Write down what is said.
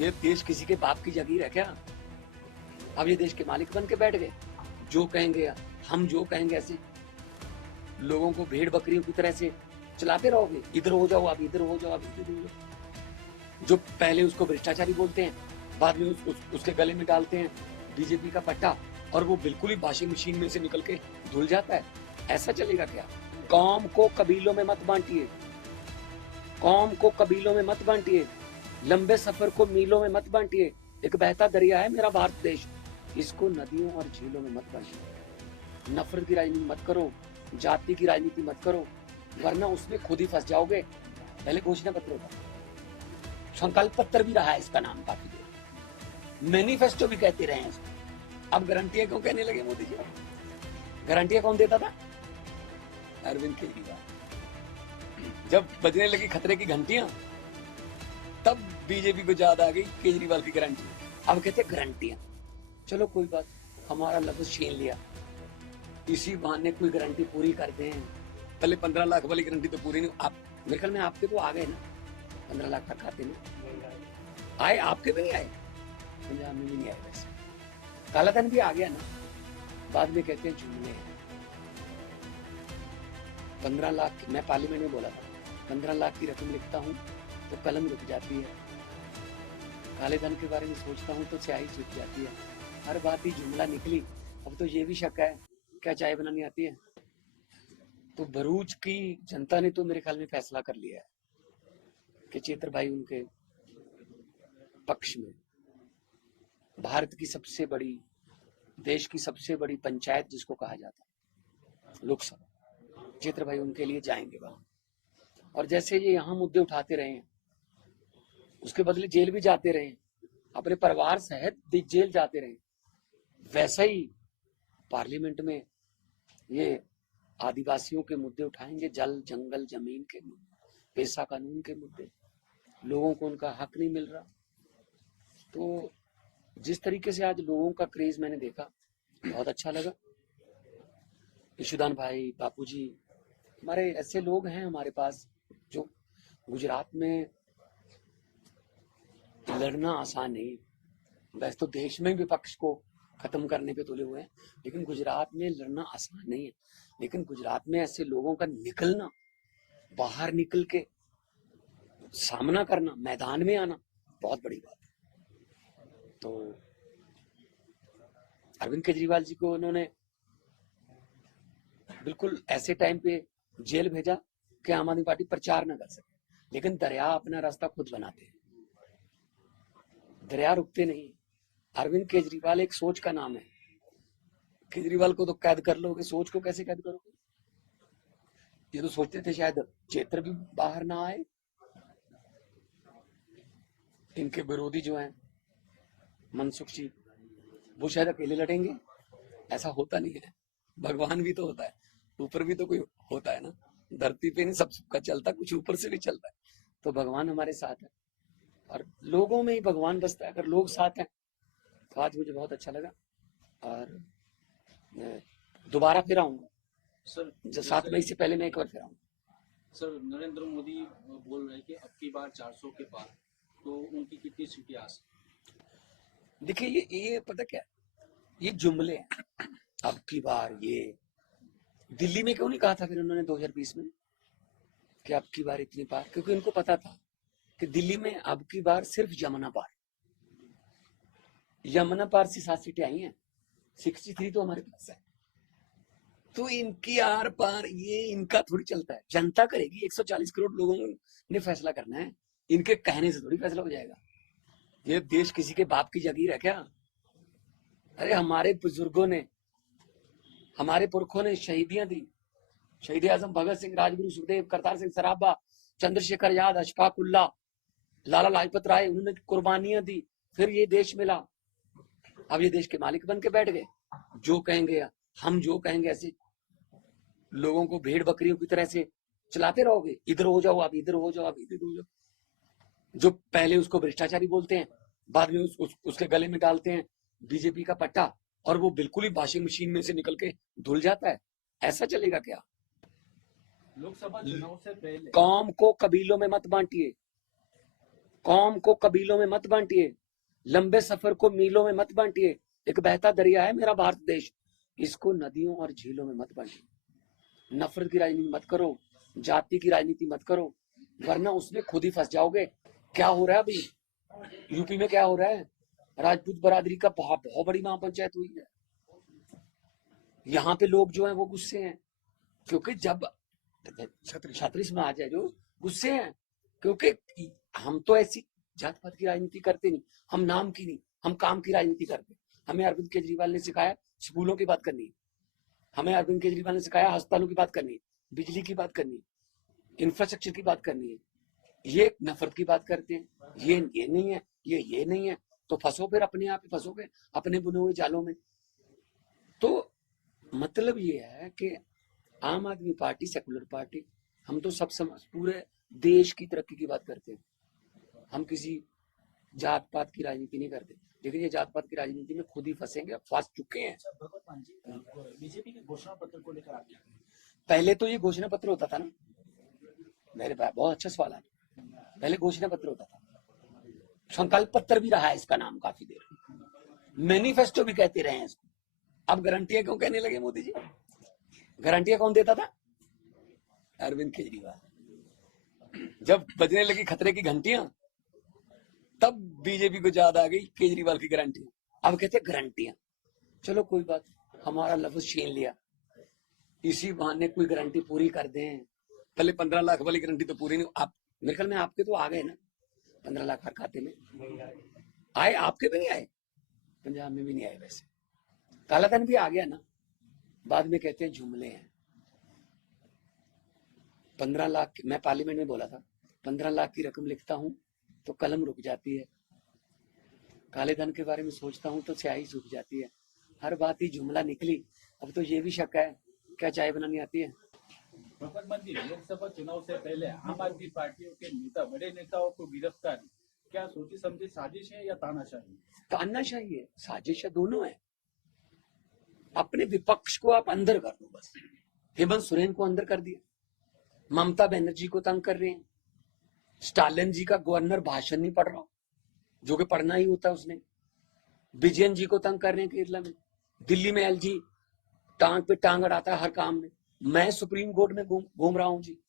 ये देश किसी के बाप की जागीर है क्या? अब ये देश के मालिक बन के बैठ गए। जो कहेंगे हम, जो कहेंगे ऐसे लोगों को भेड़ बकरियों की तरह से चलाते रहोगे। इधर हो जाओ, आप इधर हो जाओ, आप इधर हो जाओ। जो पहले उसको भ्रष्टाचारी बोलते हैं, बाद में उसके गले में डालते हैं बीजेपी का पट्टा, और वो बिल्कुल ही वॉशिंग मशीन में से निकल के धुल जाता है। ऐसा चलेगा क्या? कौम को कबीलों में मत बांटिए, कौम को कबीलों में मत बांटिए, लंबे सफर को मीलों में मत बांटिए। एक बहता दरिया है मेरा भारत देश, इसको नदियों और झीलों में मत बांटिए। नफरत की राजनीति मत करो, जाति की राजनीति मत करो, वरना उसमें खुद ही फंस जाओगे। पहले घोषणा पत्र होगा, संकल्प पत्र भी रहा है इसका नाम काफी देर, मैनिफेस्टो भी कहते रहे हैं इसको। अब गारंटियां क्यों कहने लगे मोदी जी? गारंटियां कौन देता था? अरविंद केजरीवाल। जब बजने लगी खतरे की घंटियां, तब बीजेपी को याद आ गई केजरीवाल की गारंटी। अब कहते गारंटियां, चलो कोई बात, हमारा लफ्ज छीन लिया, इसी बहाने कोई गारंटी पूरी कर दें। पहले 15 लाख वाली गारंटी तो पूरी नहीं। आप मेरे ख्याल में आपके तो आ गए ना 15 लाख तक खाते में आए, आपके भी नहीं आए, पंजाब में भी नहीं आए। वैसे काला धन भी आ गया ना, बाद में कहते हैं जुमले हैं। 15 लाख, मैं पार्लियामेंट में बोला था, 15 लाख की रकम लिखता हूँ तो कलम रुक जाती है, काले धन के बारे में सोचता हूँ तो स्याही सूख जाती है। हर बात ही जुमला निकली। अब तो ये भी शक है, क्या चाय बनानी आती है? तो भरूच की जनता ने तो मेरे ख्याल में फैसला कर लिया है कि चेतर भाई उनके पक्ष में। भारत की सबसे बड़ी, देश की सबसे बड़ी पंचायत जिसको कहा जाता है लोकसभा, चेतर भाई उनके लिए जाएंगे वहां। और जैसे ये यहाँ मुद्दे उठाते रहे हैं, उसके बदले जेल भी जाते रहे, अपने परिवार सहित जेल जाते रहे, वैसा ही पार्लियामेंट में ये आदिवासियों के मुद्दे उठाएंगे, जल जंगल जमीन के मुद्दे, पेशा कानून के मुद्दे, लोगों को उनका हक नहीं मिल रहा। तो जिस तरीके से आज लोगों का क्रेज मैंने देखा, बहुत अच्छा लगा। यशुदान भाई, बापूजी, हमारे ऐसे लोग हैं हमारे पास जो गुजरात में लड़ना आसान नहीं। वैसे तो देश में विपक्ष को खत्म करने पे तुले हुए हैं, लेकिन गुजरात में लड़ना आसान नहीं है। लेकिन गुजरात में ऐसे लोगों का निकलना, बाहर निकल के सामना करना, मैदान में आना, बहुत बड़ी बात है। तो अरविंद केजरीवाल जी को उन्होंने बिल्कुल ऐसे टाइम पे जेल भेजा कि आम आदमी पार्टी प्रचार न कर सके। लेकिन दरिया अपना रास्ता खुद बनाते हैं, दरिया रुकते नहीं। अरविंद केजरीवाल एक सोच का नाम है। केजरीवाल को तो कैद कर लोगे, सोच को कैसे कैद करोगे? ये तो सोचते थे शायद चेतर भी बाहर ना आए, इनके विरोधी जो हैं मनसुख जी, वो शायद अकेले लड़ेंगे। ऐसा होता नहीं है, भगवान भी तो होता है, ऊपर भी तो कोई होता है ना। धरती पे नहीं सबका चलता, कुछ ऊपर से भी चलता है। तो भगवान हमारे साथ है, और लोगों में ही भगवान बसता है। अगर लोग साथ हैं तो आज मुझे बहुत अच्छा लगा, और मैं दोबारा फिर आऊंगा सर। 7 मई से पहले मैं एक बार फिर आऊंगा। सर, नरेंद्र मोदी बोल रहे हैं कि अब की बार 400 के पार, तो उनकी कितनी सीटें आ सकती? देखिए ये पता क्या, ये जुमले हैं। अब की बार ये दिल्ली में क्यों नहीं कहा था फिर उन्होंने 2020 में कि अब की बार इतनी बार? क्योंकि उनको पता था कि दिल्ली में अब की बार सिर्फ यमुना पार, यमुना पार से 7 सीटें आई हैं, 63 तो हमारे पास है। तो इनकी आर पार ये इनका थोड़ी चलता है, जनता करेगी। 140 करोड़ लोगों ने फैसला करना है, इनके कहने से थोड़ी फैसला हो जाएगा। ये देश किसी के बाप की जागीर है क्या? अरे हमारे बुजुर्गों ने, हमारे पुरखों ने शहीदियां दी। शहीद आजम भगत सिंह, राजगुरु सुखदेव, करतार सिंह सराभा, चंद्रशेखर आजाद, अशफाक उल्लाह, लाला लाजपत राय, उन्होंने कुर्बानियां दी, फिर ये देश मिला। अब ये देश के मालिक बन के बैठ गए। जो कहेंगे हम, जो कहेंगे ऐसे लोगों को भेड़ बकरियों की तरह से चलाते रहोगे। इधर हो जाओ, आप इधर हो जाओ, आप इधर हो जाओ। जो पहले उसको भ्रष्टाचारी बोलते हैं, बाद में उसके गले में डालते हैं बीजेपी का पट्टा, और वो बिल्कुल ही वॉशिंग मशीन में से निकल के धुल जाता है। ऐसा चलेगा क्या? लोकसभा चुनाव से पहले कौम को कबीलों में मत बांटिए, कौम को कबीलों में मत बांटिए, लंबे सफर को मीलों में मत बांटिए। एक बहता दरिया है मेरा भारत देश, इसको नदियों और झीलों में मत बांटिए। नफरत की राजनीति मत करो, जाति की राजनीति मत करो, वरना उसमें खुद ही फंस जाओगे। क्या हो रहा है अभी यूपी में, क्या हो रहा है? राजपूत बरादरी का बहुत बहुत बड़ी महापंचायत हुई है। यहाँ पे लोग जो हैं वो गुस्से हैं, क्योंकि जब छत्तीस समाज है जो गुस्से हैं, क्योंकि हम तो ऐसी जात पात की राजनीति करते नहीं, हम नाम की नहीं, हम काम की राजनीति करते। हमें अरविंद केजरीवाल ने सिखाया स्कूलों की बात करनी है, हमें अरविंद केजरीवाल ने सिखाया अस्पतालों की बात करनी है, बिजली की बात करनी है, इंफ्रास्ट्रक्चर की बात करनी है। ये नफरत की बात करते हैं, ये नहीं है, ये नहीं है, तो फंसो, फिर अपने आप ही फंसोगे अपने बुने हुए जालों में। तो मतलब ये है कि आम आदमी पार्टी सेकुलर पार्टी, हम तो सब समाज पूरे देश की तरक्की की बात करते हैं, हम किसी जात पात की राजनीति नहीं करते। लेकिन ये जात पात की राजनीति में खुद ही फंसेंगे, फंस चुके हैं। भगवत मान जी, बीजेपी के घोषणा पत्र को लेकर आप क्या कहेंगे? पहले तो ये घोषणा पत्र होता था ना, मेरे पास बहुत अच्छा सवाल है। पहले घोषणा पत्र होता था, संकल्प पत्र भी रहा है इसका नाम काफी देर, मैनिफेस्टो भी कहते रहे हैं इसको। अब गारंटियां क्यों कहने लगे मोदी जी? गारंटियां कौन देता था? अरविंद केजरीवाल। जब बजने लगी खतरे की घंटियां, तब बीजेपी को याद आ गई केजरीवाल की गारंटियां। अब कहते गारंटियां, चलो कोई बात, हमारा लफ्ज छीन लिया, इसी बहाने कोई गारंटी पूरी कर दें। पहले 15 लाख वाली गारंटी तो पूरी नहीं, आप मेरे ख्याल में आपके तो आ गए ना 15 लाख हर खाते में आए, आपके भी नहीं आए, पंजाब में भी नहीं आए। वैसे काला धन भी आ गया ना, बाद में कहते हैं जुमले हैं। 15 लाख, मैं पार्लियामेंट में बोला था 15 लाख की रकम लिखता हूं तो कलम रुक जाती है, काले धन के बारे में सोचता हूं तो स्याही सूख जाती है। हर बात ही जुमला निकली। अब तो ये भी शक है, क्या चाय बनानी आती है? भगवत मान जी, लोकसभा चुनाव से पहले आम आदमी पार्टियों के नेता, बड़े नेताओं को गिरफ्तारी क्या सोची समझी साजिश है या तानाशाही? तानाशाही है, साजिश है, दोनों है। अपने विपक्ष को आप अंदर कर दो बस। हेमंत सोरेन को अंदर कर दिया, ममता बनर्जी को तंग कर रहे हैं, स्टालिन जी का गवर्नर भाषण नहीं पढ़ रहा, जो कि पढ़ना ही होता है उसने, विजयन जी को तंग कर रहे हैं केरला में, दिल्ली में एलजी टांग पे टांग अड़ाता है हर काम में। मैं सुप्रीम कोर्ट में घूम रहा हूं जी,